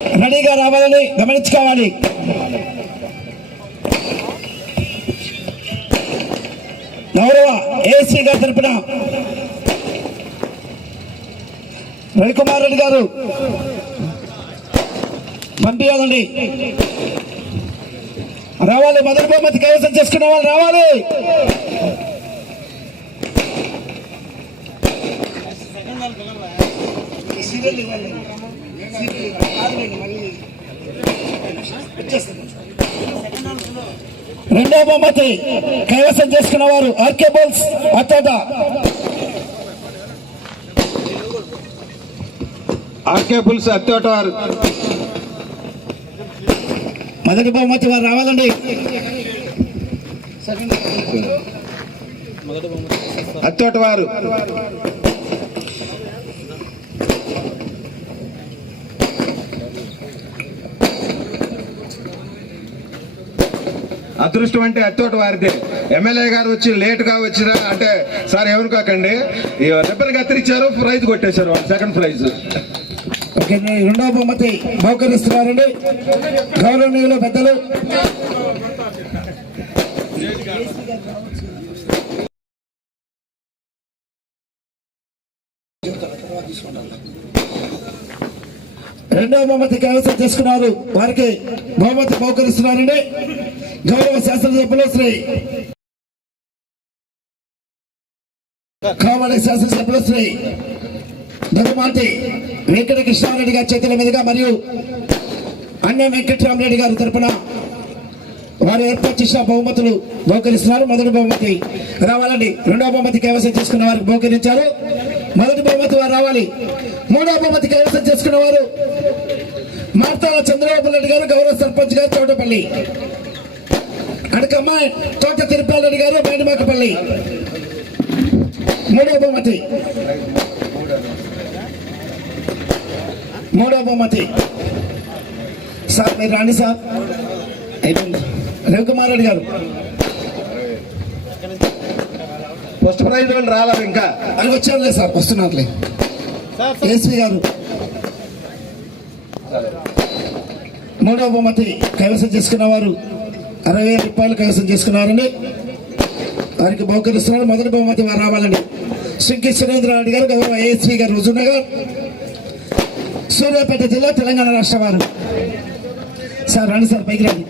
రెడీగా రావాలని గమనించుకోవాలి. గౌరవ ఏసీ గారు తరపున రవికుమార్ రెడ్డి గారు పంపించాలండి రావాలి మొదటి బహుమతి కైవసం చేసుకున్న వాళ్ళు రావాలి. రెండో బహుమతి కైవసం చేసుకున్న వారు ఆర్కే బోల్స్ అత్తోట ఆర్కే పులుసు అత్తోట వారు. మొదటి బహుమతి వారు రావాలండి. అత్తోట వారు. అదృష్టం అంటే అత్తోటి వారిదే. ఎమ్మెల్యే గారు వచ్చి లేట్గా వచ్చినా అంటే సార్ ఎవరు కాకండి? ఈ రిబ్బన్ కత్తిరించారు ప్రైజ్ కొట్టేశారు వాళ్ళు సెకండ్ ప్రైజ్ రెండవ బహుమతి బహుకరిస్తున్నారండి. గౌరవనీయులు పెద్దలు. రెండవ బహుమతి కైవసం చేసుకున్నారు వారికి బహుమతి బహుకరిస్తున్నారండి. గౌరవ శాసనసభ్యులు శ్రీ కావలి శాసనసభ్యులు శ్రీ దగ్గమాటి వెంకట కృష్ణారెడ్డి గారి చేతుల మీదుగా మరియు అన్న వెంకటరామరెడ్డి గారి తరపున వారు ఏర్పాటు చేసిన బహుమతులు బహుకరిస్తున్నారు. మొదటి బహుమతి రావాలండి. రెండవ బహుమతి కైవసం చేసుకున్న వారు బహుకరించారు. మొదటి బహుమతి వారు రావాలి. మూడవ బహుమతి కైవసం చేసుకున్న వారు మార్తాల చంద్రబాబు నాయుడు గారు గౌరవ సర్పంచ్ గారు తోటపల్లి. అడకమ్మ తోట తిరుపాల రెడ్డి గారు బయటమాకపల్లి. మూడవ బహుమతి. మూడవ బహుమతి. సార్ మీరు రాండి సార్. అయిపోయింది రవికుమార్ రెడ్డి గారు. ఫస్ట్ ప్రైజ్ వాళ్ళు రాలేదు ఇంకా. అది వచ్చారులే సార్ వస్తున్నట్లే ఎస్పీ గారు. మూడవ బహుమతి కైవసం చేసుకున్న వారు అరవై వేల రూపాయలు కైవసం చేసుకున్నారని వారికి బహుకరిస్తున్నారు. మొదటి బహుమతి వారు రావాలండి. శ్రీకి సురేంద్ర గారు గౌరవ ఏఎస్పీ గారు హుజూర్నగర్ సూర్యాపేట జిల్లా తెలంగాణ రాష్ట్ర వారు. సార్ రండి సార్ పైకి రండి.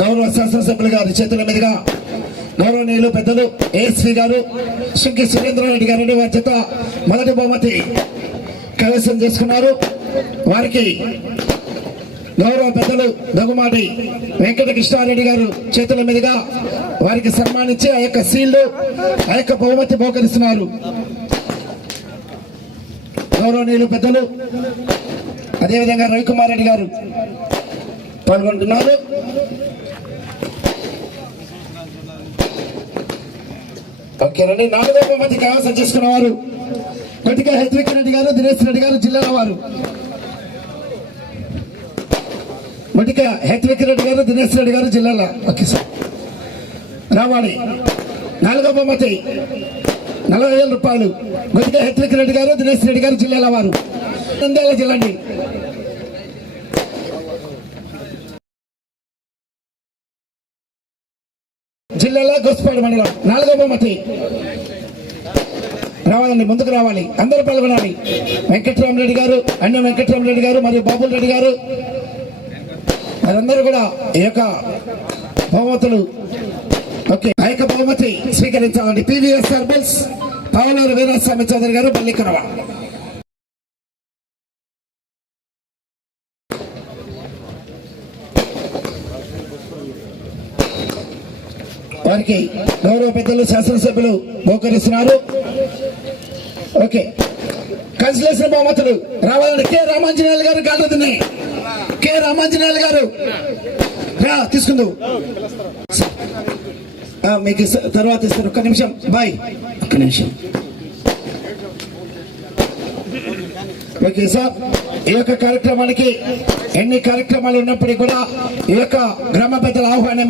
గౌరవ శాసనసభ్యులు గారి చేతుల మీదుగా గౌరవనీయులు పెద్దలు ఏఎస్పీ గారు శంకి సురేంద్రారెడ్డి గారు వారి చేత మొదటి బహుమతి కైవసం చేసుకున్నారు. వారికి గౌరవ పెద్దలు దగ్గుమాటి వెంకట కృష్ణారెడ్డి గారు చేతుల మీదుగా వారికి సన్మానించి ఆ యొక్క సీల్డ్ ఆ యొక్క బహుమతి బహుకరిస్తున్నారు. గౌరవనీయులు పెద్దలు అదేవిధంగా రవికుమార్ రెడ్డి గారు పాల్గొంటున్నారు. ఓకేనండి నాలుగవ మంది కైవసం చేసుకున్న వారు కొద్దిగా హెచ్విక్ రెడ్డి గారు దినేష్ రెడ్డి గారు జిల్లాల వారు. మొటిక హెచ్విక్ రెడ్డి గారు దినేష్ రెడ్డి గారు జిల్లాల ఓకే సార్. రావాలి. నాలుగవ బహుమతి. నలభై వేల రూపాయలు. కొద్దిగా హెచ్విక్ రెడ్డి గారు దినేష్ రెడ్డి గారు జిల్లాల వారు. నంద్యాల జిల్లా అండి. జిల్లాలో గోస్పాడు మండలం. నాలుగో బహుమతి. రావాలండి ముందుకు రావాలి. అందరూ పాల్గొనాలి. వెంకట్రామరెడ్డి గారు అన్న వెంకట్రామరెడ్డి గారు మరియు బాబుల్ రెడ్డి గారు. వారందరూ కూడా ఈ యొక్క బహుమతులు. ఓకే ఆ యొక్క బహుమతి స్వీకరించాలండి. పివిఎస్ సర్బల్స్ పవనూరు వీరాస్వామి చౌదరి గారు బల్లికరవ వారికి గౌరవ పెద్దలు శాసనసభ్యులు బహుకరిస్తున్నారు ఓకే. కన్సలేషన్ బహుమతులు రావాలని కె రామాంజనేయులు గారు కాళ్ళతున్నాయి కె రామాంజనేయులు గారు. రా తీసుకుందు. మీకు తర్వాత ఇస్తారు ఒక్క నిమిషం. బాయ్. ఒక్క నిమిషం. Okay sir. ఈ యొక్క కార్యక్రమానికి ఎన్ని కార్యక్రమాలు ఉన్నప్పటికీ కూడా ఈ యొక్క గ్రామ పెద్దల ఆహ్వానం